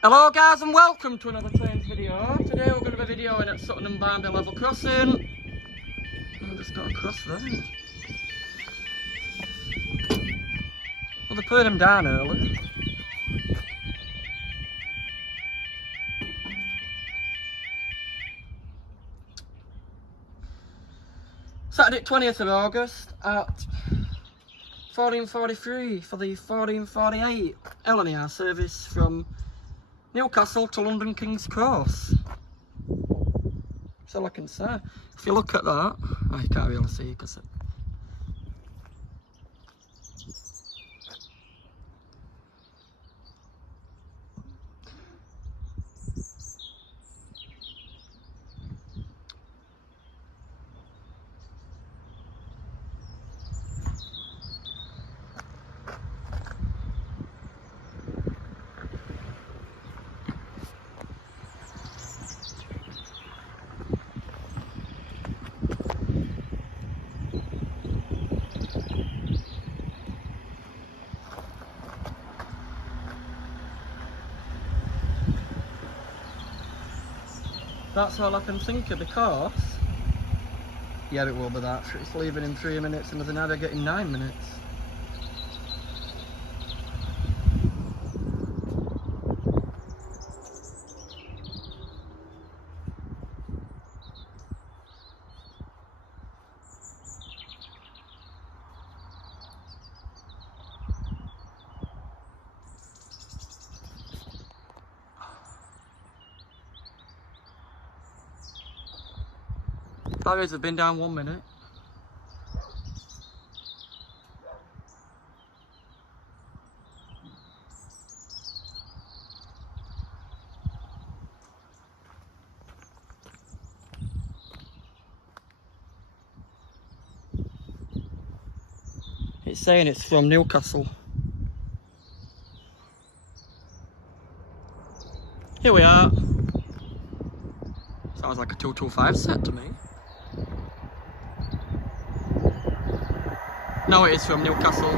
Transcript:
Hello guys and welcome to another trains video. Today we're going to be videoing at Sutton Barnby Level crossing. I've just got across there. Well, they put him down early. Saturday 20th of August at 14:43 for the 14:48 LNER service from Newcastle to London King's Cross. That's all I can say. If you look at that, oh, you can't really see because that's all I can think of because, yeah, it will be that. It's leaving in 3 minutes and there's an adder getting 9 minutes. Barriers have been down 1 minute. It's saying it's from Newcastle. Here we are. Sounds like a 225 set to me. No, it is from Newcastle.